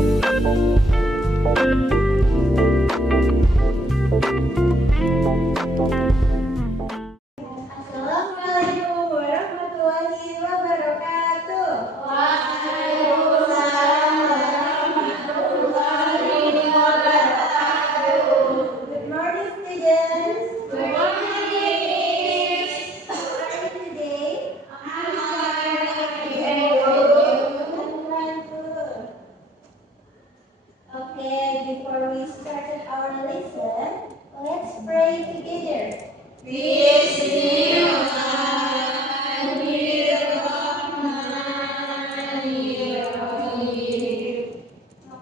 Assalamualaikum warahmatullahi wabarakatuh. Waalaikumsalam warahmatullahi wabarakatuh. Good morning, students. Good morning. How are you today? I'm fine. Okay, before we start our lesson, let's pray together. Bismillahirrahmanirrahim.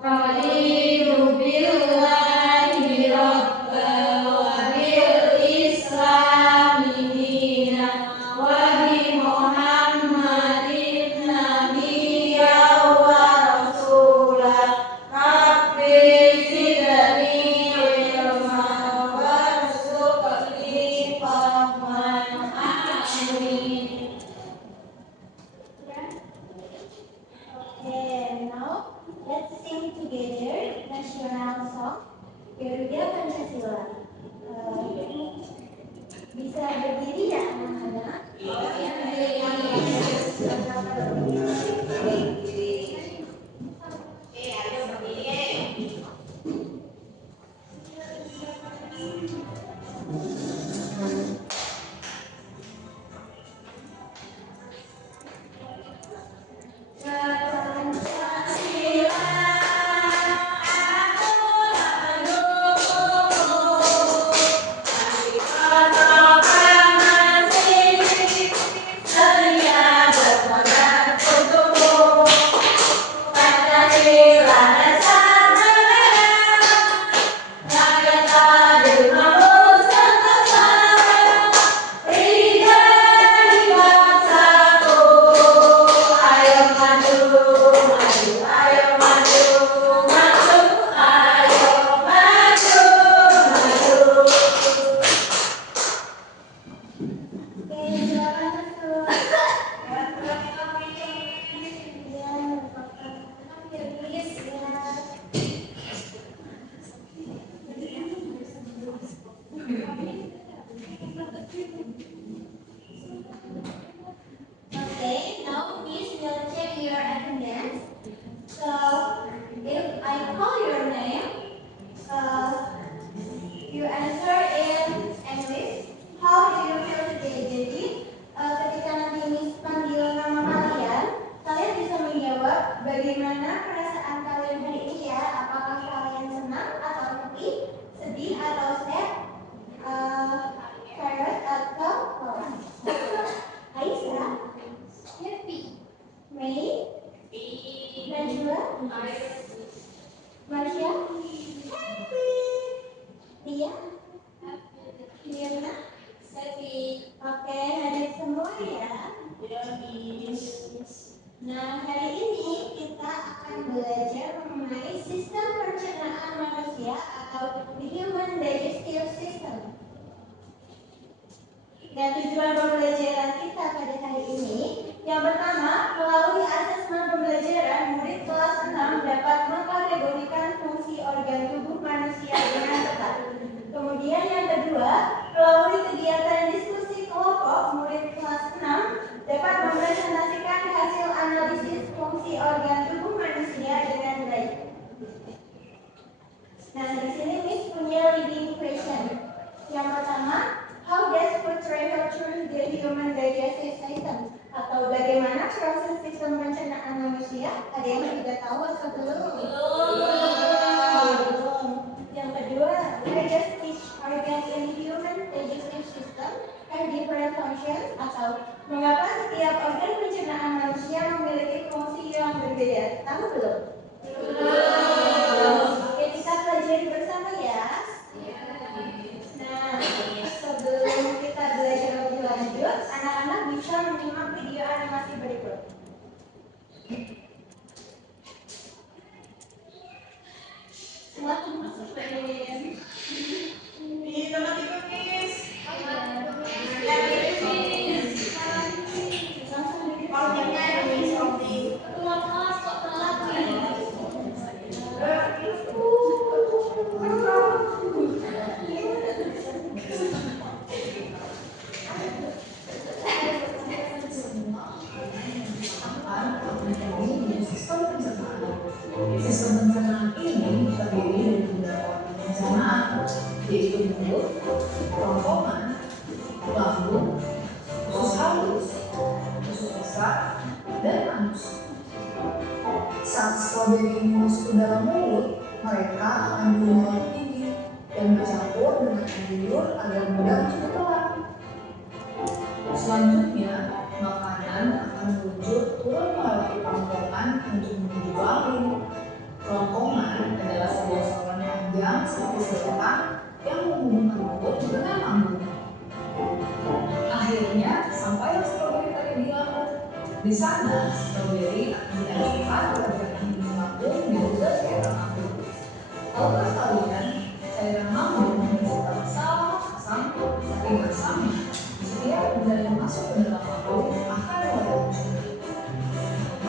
Raditu billahi rabban wa bil islami dinan wa bi Muhammadin nabiyyan wa rasulan. Rabbi zidni ilman warzuqni fahman. Amin. Okay, now let's sing together national song Garuda Pancasila. Bisa berdiri ya anak-anak? Okay, now Miss will check your attendance. So, if I call your name, you answer in English. How do you feel today? Jadi, ketika nanti Miss panggil nama kalian, kalian bisa menjawab bagaimana perasaan kalian hari ini ya. Apakah kalian senang atau sedih atau sad, tired atau Aisyah, Happy. Mei, Najwa, Marsha, happy. Dia, Mirna, Happy. oke, hadir semua ya. Nah, hari ini kita akan belajar mengenai sistem pencernaan manusia atau the Human Digestive System. Dan tujuan pembelajaran kita pada hari ini, yang pertama, melalui asesmen pembelajaran, murid kelas 6 dapat mengkategorikan fungsi organ tubuh manusia dengan tepat. Kemudian yang kedua, melalui kegiatan diskusi kelompok, murid kelas 6 dapat mempresentasikan hasil analisis fungsi organ tubuh manusia dengan baik. Nah, di sini Miss punya leading question. Yang pertama, how does food travel through the human digestive system? Atau bagaimana proses sistem pencernaan manusia? Ada yang sudah tahu atau belum? Belum. Yang kedua, why does each organ in human digestive system have different functions? Atau mengapa setiap organ pencernaan manusia memiliki fungsi yang berbeda? Tahu belum? Belum. Oke, kita pelajari bersama ya. Nah, sebelum kita belajar lebih lanjut, anak-anak bisa menyimak video animasi berikut. Silakan masukin. Di tempat itu, Miss. Langsung di Orangnya Miss Omni. Keluar kelas kok telat nih. saat stroberi ini masuk ke dalam mulut, mereka akan berubah tinggi dan bercampur dengan air liur agar mudah untuk ditelan. Selanjutnya, makanan akan meluncur turun melewati kerongkongan untuk menuju lambung. Kerongkongan adalah sebuah saluran panjang seperti selokan yang menghubungkan mulut dengan lambung. Akhirnya, sampailah stroberi tadi di lambung. Di sana, stroberi akan dialirkan ke bagian tinggi lambung dan juga cairan lambung. Tahukah kalian, cairan lambung beserta asam, saking asamnya, setiap benda yang masuk ke dalam lambung akan mulai muncul.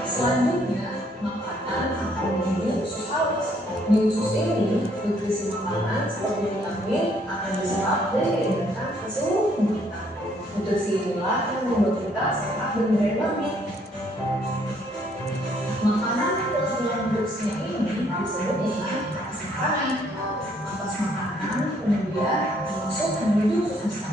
Selanjutnya, makanan akan menuju usus halus. Di usus ini, nutrisi makanan seperti vitamin akan diserap dan diedarkan ke seluruh tubuh kita. Nutrisi inilah yang membuat kita sehat dan berenergi. Makanan yang telah diproduksinya ini disebut dengan ampas makanan. Ampas makanan kemudian masuk menuju usus besar.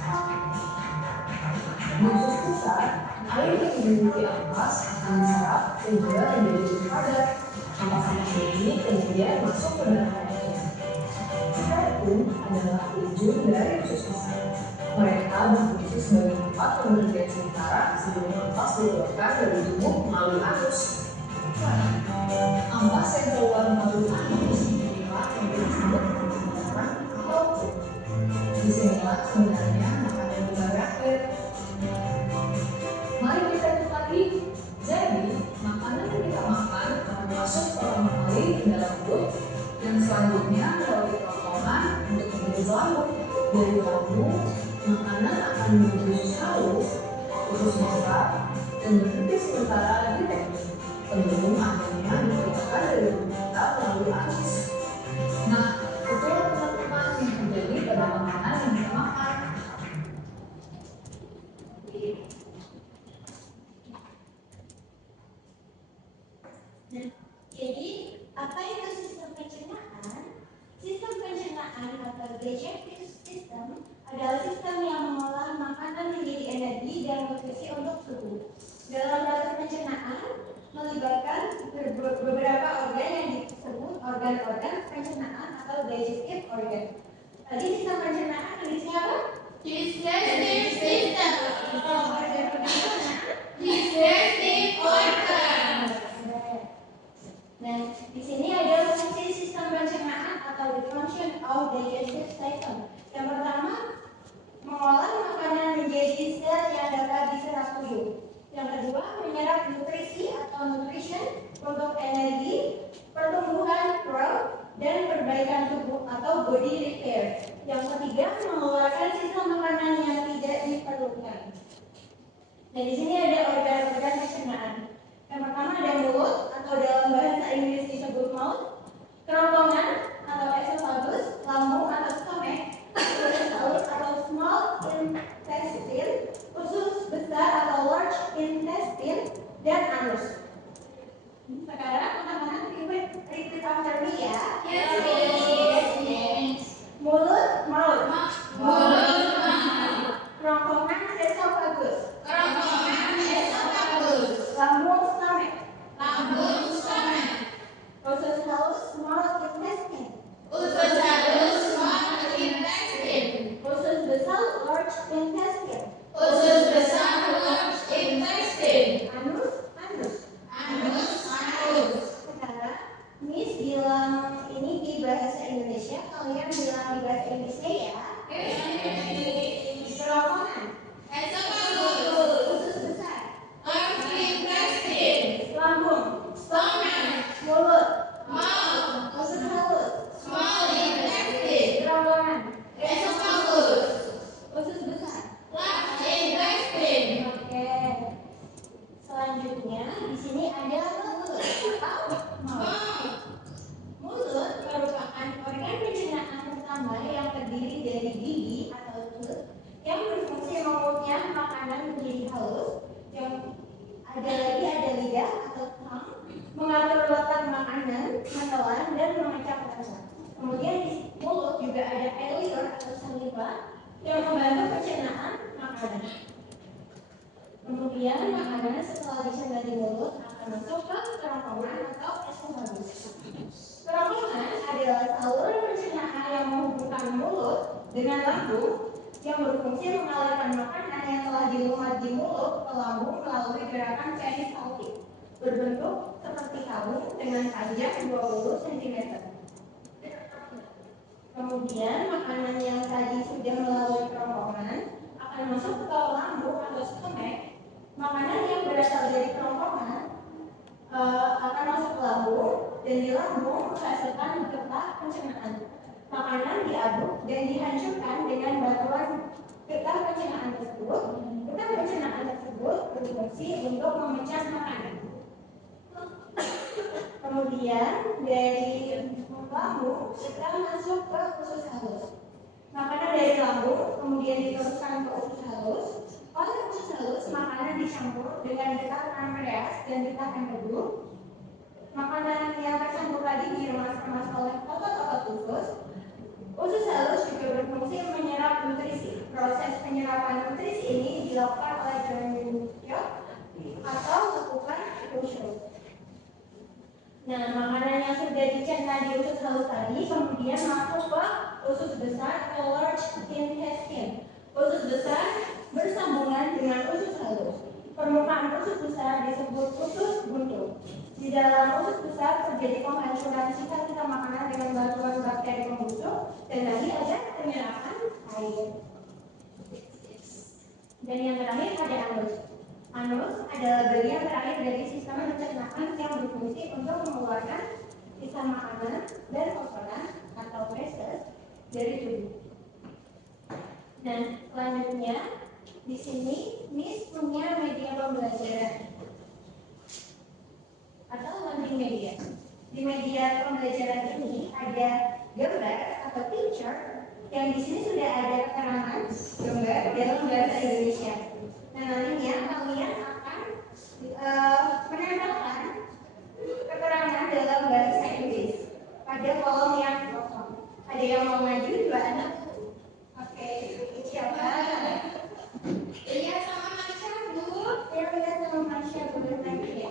Di usus besar, air yang dimiliki ampas akan diserap sehingga menjadi lebih padat. Ampas-ampas ini kemudian masuk ke dalam perut. Stretching adalah ujung dari usus besar. Mereka berfungsi sebagai tempat pemberhentian sementara sebelum ampas dikeluarkan dari tubuh melalui anus. Ampas yang keluar melalui anus inilah yang disebut pencernaan atau put. Disinilah sebenarnya makanan kita berakhir. Mari kita lihat lagi. Jadi, makanan yang kita makan akan masuk pertama kali ke dalam mulut dan selanjutnya melalui kerongkongan untuk menuju lambung. Dari lambung, makanan akan menuju usus halus, usus besar, dan berhenti sementara di rectum sebelum akhirnya dikeluarkan dari tubuh kita melalui anus. Nah, itulah teman-teman yang terjadi pada makanan yang kita makan. Jadi, apa itu sistem pencernaan? Sistem pencernaan atau digestive system adalah sistem yang mengolah makanan menjadi energi dan nutrisi untuk tubuh. Dalam proses pencernaan, melibatkan beberapa organ yang disebut organ-organ pencernaan atau digestive organ. Tadi sistem pencernaan tulisnya apa? Digestive system. Organ pencernaan. Digestive organ. Nah, di sini ada fungsi sistem pencernaan atau the function of digestive system. Yang pertama, mengolah makanan menjadi sel yang dapat diserap tubuh. Yang kedua, menyerap nutrisi atau nutrition untuk energi, pertumbuhan, growth, dan perbaikan tubuh atau body repair. Yang ketiga, mengeluarkan sisa makanan yang tidak diperlukan. Dan di sini ada organ-organ pencernaan. Yang pertama ada mulut atau dalam bahasa Inggris disebut mouth, kerongkongan atau esophagus, lambung atau stomach, usus halus atau small intestine, usus besar atau large intestine, dan anus. Sekarang teman-teman repeat after me ya. Yes. Mulut, mouth. Mulut, Kerongkongan, esophagus. kerongkongan, esophagus, Lambung, stomach. lambung, stomach, Usus halus, small intestine. usus halus, small intestine, Usus besar, large intestine. usus besar, large intestine, Anus. anus. Sekarang Miss bilang ini di bahasa Indonesia, kalian bilang di bahasa Inggrisnya ya. Kerongkongan, Esophagus, usus besar, large intestine, lambung, stomach, mulut, mouth, usus halus, small intestine, kerongkongan, esophagus, usus besar. large intestine. Oke. Selanjutnya di sini ada mulut atau mouth. Mulut merupakan organ pencernaan pertama yang terdiri dari gigi atau tooth yang berfungsi mengunyah makanan menjadi halus. Yang ada lidah atau tongue mengatur letak makanan, menelan dan mengecap rasa. Kemudian di mulut juga ada ileum atau saliva yang membantu pencernaan makanan. Kemudian makanan setelah dicerna di mulut akan masuk ke kerongkongan atau esophagus. dengan lambung yang berfungsi mengalirkan makanan yang telah dimuat di mulut ke lambung melalui gerakan peristaltik berbentuk seperti tabung dengan panjang 20 cm. Kemudian makanan yang tadi sudah melalui kerongkongan akan masuk ke lambung atau stomach. Makanan yang berasal dari kerongkongan akan masuk ke lambung dan di lambung menghasilkan getah pencernaan. Makanan diaduk dan dihancurkan dengan bantuan getah pencernaan tersebut. Getah pencernaan tersebut berfungsi untuk memecah makanan. Kemudian dari lambung kita masuk ke usus halus. Makanan dari lambung kemudian diteruskan ke usus halus. Oleh usus halus makanan dicampur dengan getah pankreas dan getah empedu. Makanan yang tercampur tadi diremas-remas oleh otot-otot usus. Usus halus juga berfungsi menyerap nutrisi. Proses penyerapan nutrisi ini dilakukan oleh John atau lakukan diffusion. Nah, makanan yang sudah dicerna di usus halus tadi kemudian masuk ke usus besar atau large intestine. Usus besar bersambungan dengan usus halus. Permukaan usus besar disebut usus buntu. Di dalam usus besar terjadi penghancuran sisa-sisa makanan dengan bantuan bakteri pembusuk dan tadi ada penyerapan air. Dan yang terakhir ada anus. Anus adalah bagian terakhir dari sistem pencernaan yang berfungsi untuk mengeluarkan sisa makanan dan kotoran atau feses dari tubuh. Nah, selanjutnya di sini Miss punya media pembelajaran atau learning media. Di media pembelajaran ini ada gambar atau picture yang di sini sudah ada keterangan gambar dalam bahasa Indonesia. Nah, nantinya kalian akan menambahkan keterangan dalam bahasa Inggris pada kolom yang kosong. Ada yang mau maju? Dua anak? Oke, siapa? Iya sama Marsha, Bu. Ya, kita sama Marsha boleh maju ya.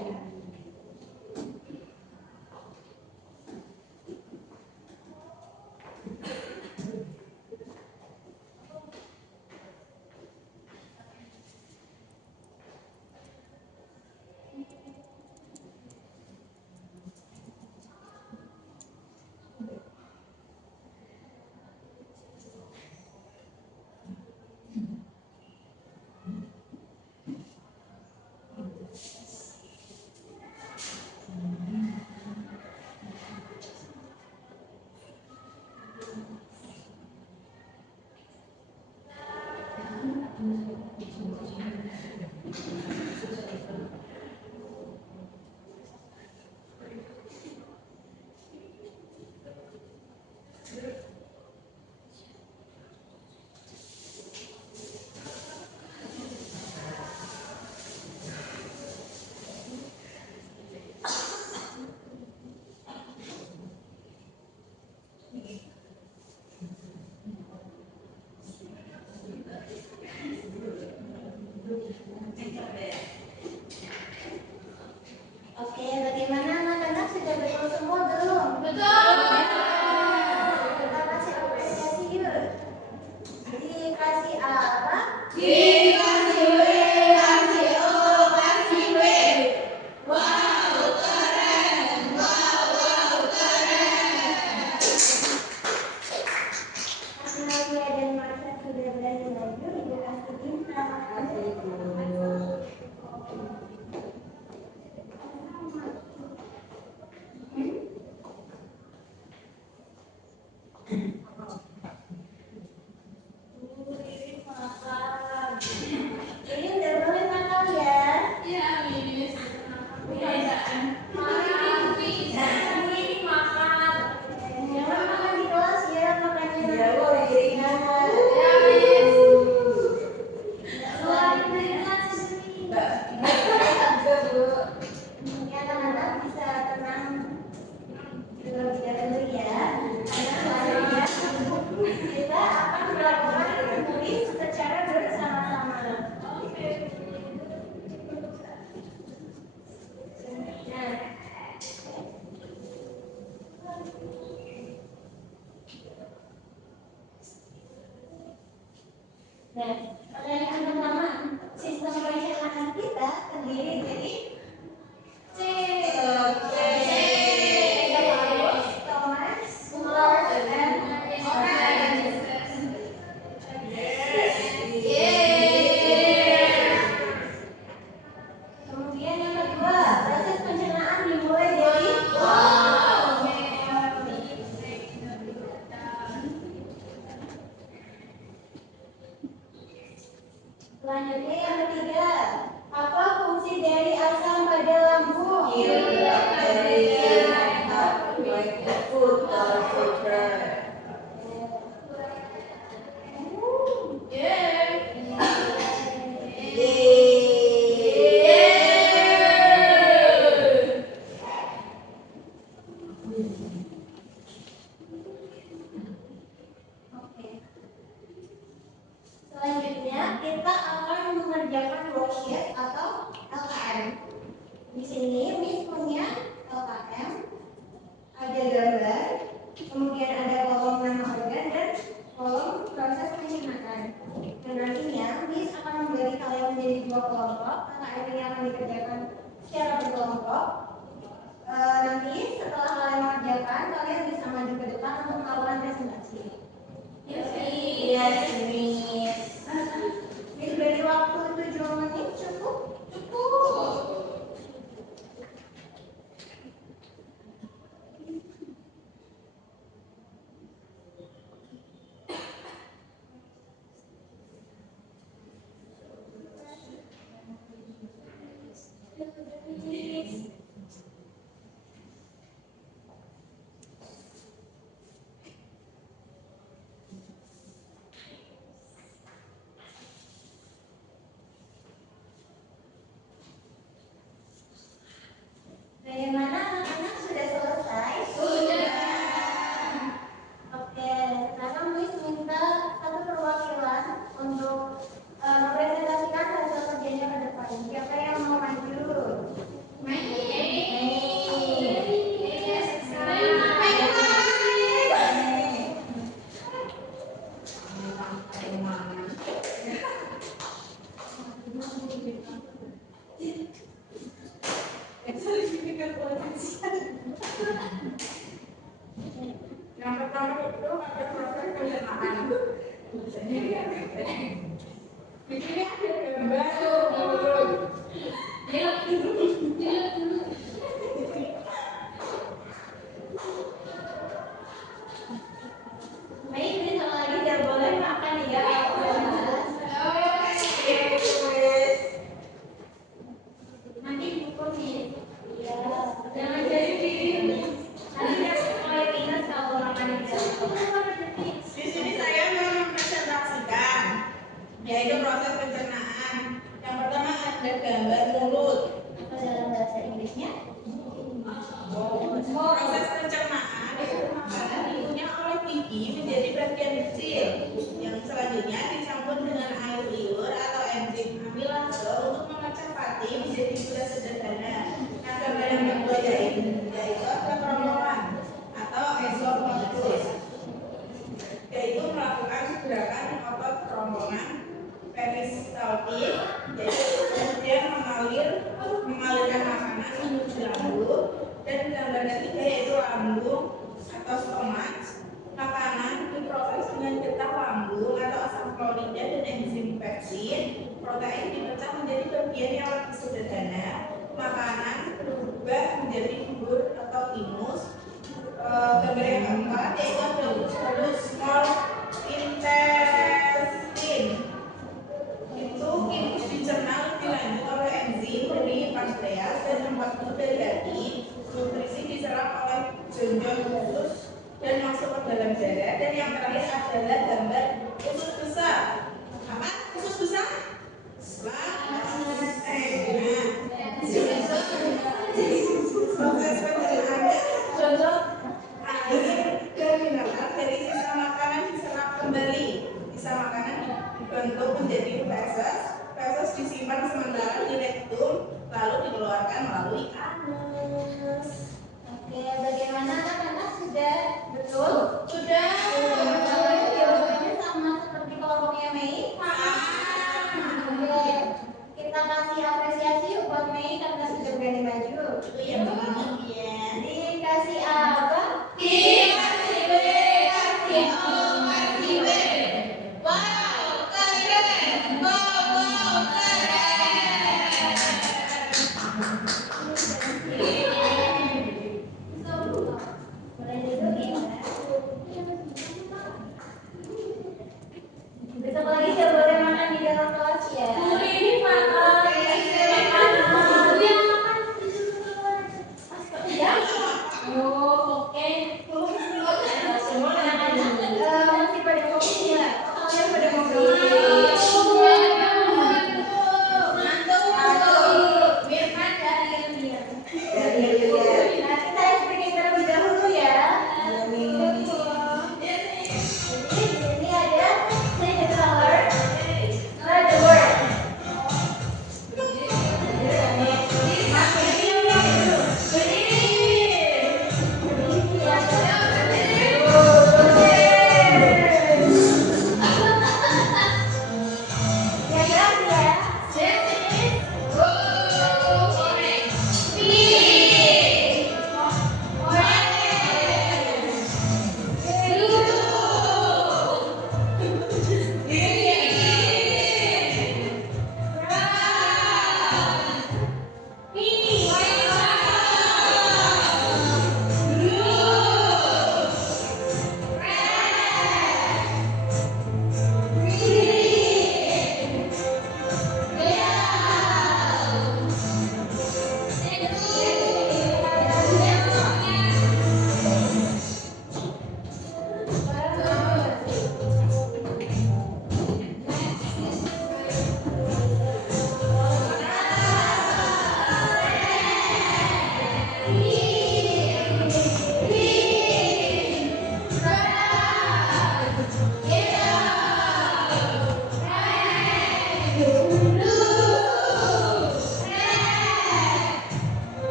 Nah, pertanyaan pertama, sistem pencernaan kita terdiri dari C. Thomas, Mark, and Orange. Kemudian yang kedua, proses pencernaan dimulai dari Selanjutnya yang ketiga, apa fungsi dari asam pada lambung? Oke. Selanjutnya kita akan mengerjakan worksheet atau LKM. Di sini Miss punya LKM, ada gambar, kemudian ada kolom nama organ dan kolom proses pencernaan. Dan nantinya Miss akan membagi kalian menjadi dua kelompok. LKM ini akan dikerjakan secara berkelompok. Nanti setelah kalian mengerjakan, kalian bisa maju ke depan untuk melakukan presentasi. Yes, Miss. Miss beri waktu 7 menit cukup? Cukup. Bagaimana anak-anak sudah selesai? Sudah. Oke, sekarang Miss minta satu perwakilan untuk mempresentasikan hasil kerjanya ke depan. Siapa yang mau maju? Yang pertama itu ada proses pencernaan. Di sini ada gambar mulut. Baik, besok lagi tidak boleh makan ya. Nanti buku nih. Iya. Jangan jadi nanti mulai ingat kalau makan itu. Di sini saya mau mempresentasikan, yaitu proses pencernaan. Yang pertama ada gambar mulut. Atau dalam bahasa Inggrisnya? Proses pencernaan itu makanan dikunyah oleh gigi menjadi bagian kecil. Yang selanjutnya dicampur dengan air liur atau enzim amilase untuk memecah pati menjadi gula sederhana. Nah, gambar yang kedua yaitu ada kerongkongan atau esophagus, yaitu melakukan gerakan otot kerongkongan peristaltik, yaitu kemudian mengalirkan makanan menuju lambung. Dan gambar ketiga yaitu lambung atau stomach. Makanan diproses dengan getah lambung atau asam klorida dan enzim pepsid. Protein dipecah menjadi bagian yang lebih sederhana. Makanan berubah menjadi bubur atau timus. Gambar yang keempat yaitu ada small intestine. Itu dicerna lebih lanjut oleh enzim dari pankreas dan lemak dari hati. Nutrisi diserap oleh jonjon khusus dan masuk ke dalam darah. Dan yang terakhir adalah gambar usus besar. Apa? Usus besar? Proses pencernaannya jonjon air dan mineral dari sisa makanan diserap kembali. Sisa makanan dibentuk menjadi feses. Feses disimpan sementara di rektum, lalu dikeluarkan melalui anus. Oke, bagaimana anak-anak sudah betul? Sudah. Jawabannya sama seperti kelompoknya Mei.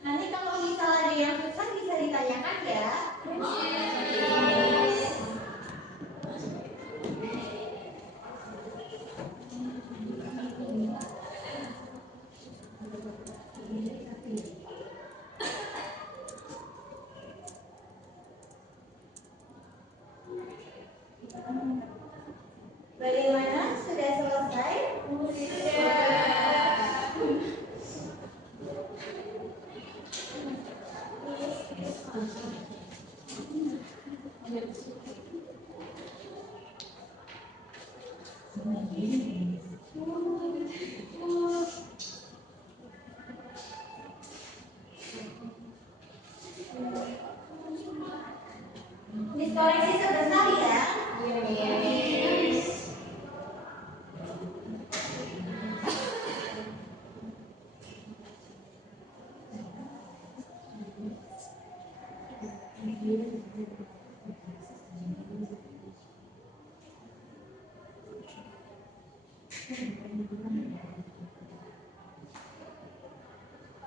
Nanti kalau misal ada yang susah bisa ditanyakan ya. Bagaimana? Sudah selesai? Miss koreksi sebentar ya.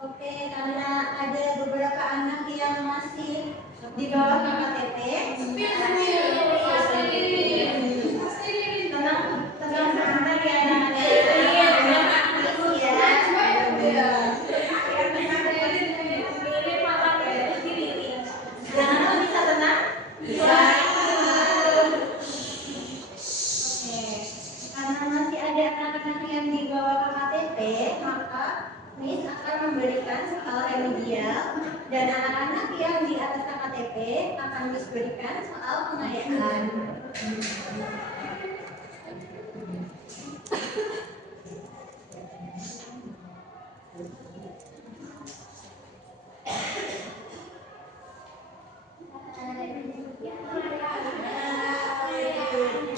Oke, karena ada beberapa anak yang masih di bawah KKTP. Tenang sebentar ya anak-anak. Anak-anak bisa tenang? Bisa. Oke, karena masih ada anak-anak yang di bawah KKTP, maka Miss akan memberikan soal remedial dan anak-anak yang di atas KKTP akan Miss berikan soal pengayaan.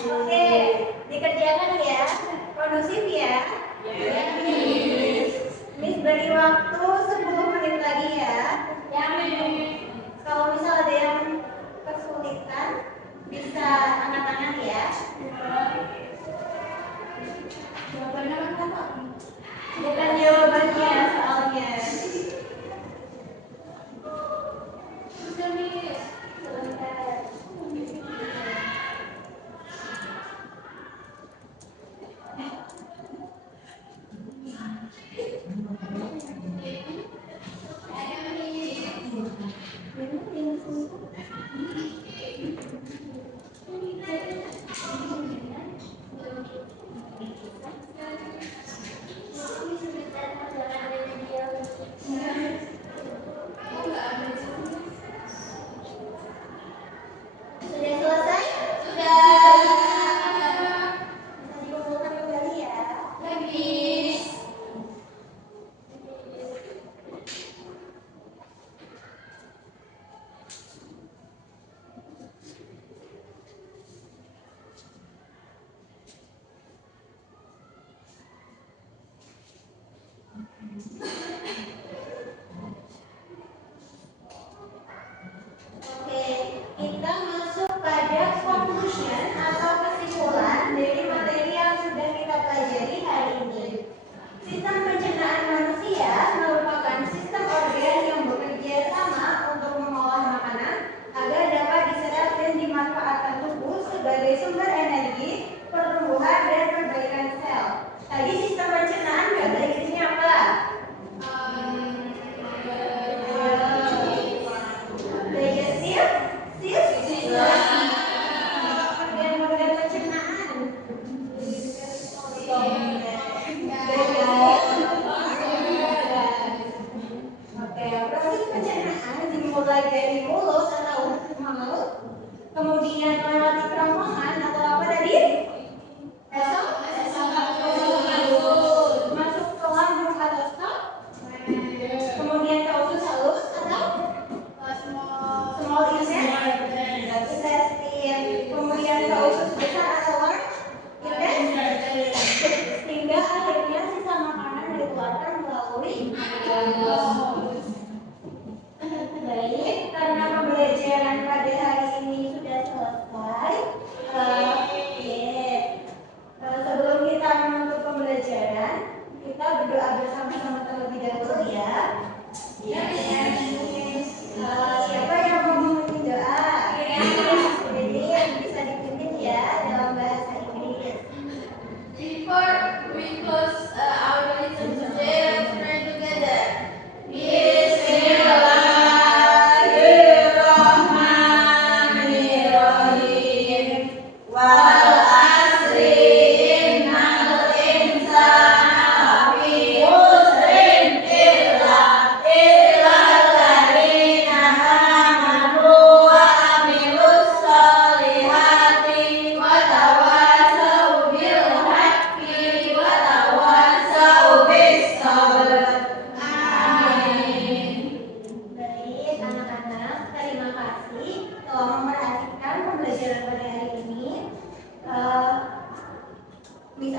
Oke, dikerjakan ya, kondusif ya. Miss beri waktu 10 menit lagi ya. Kalau misal ada yang kesulitan, bisa angkat tangan ya.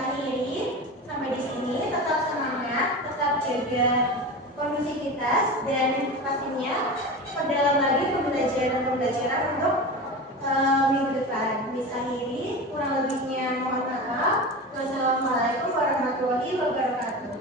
akhiri sampai di sini. Tetap semangat, tetap jaga kondusivitas, dan pastinya perdalam lagi pembelajaran untuk minggu depan. Miss akhiri, kurang lebihnya mohon maaf. Wassalamualaikum warahmatullahi wabarakatuh.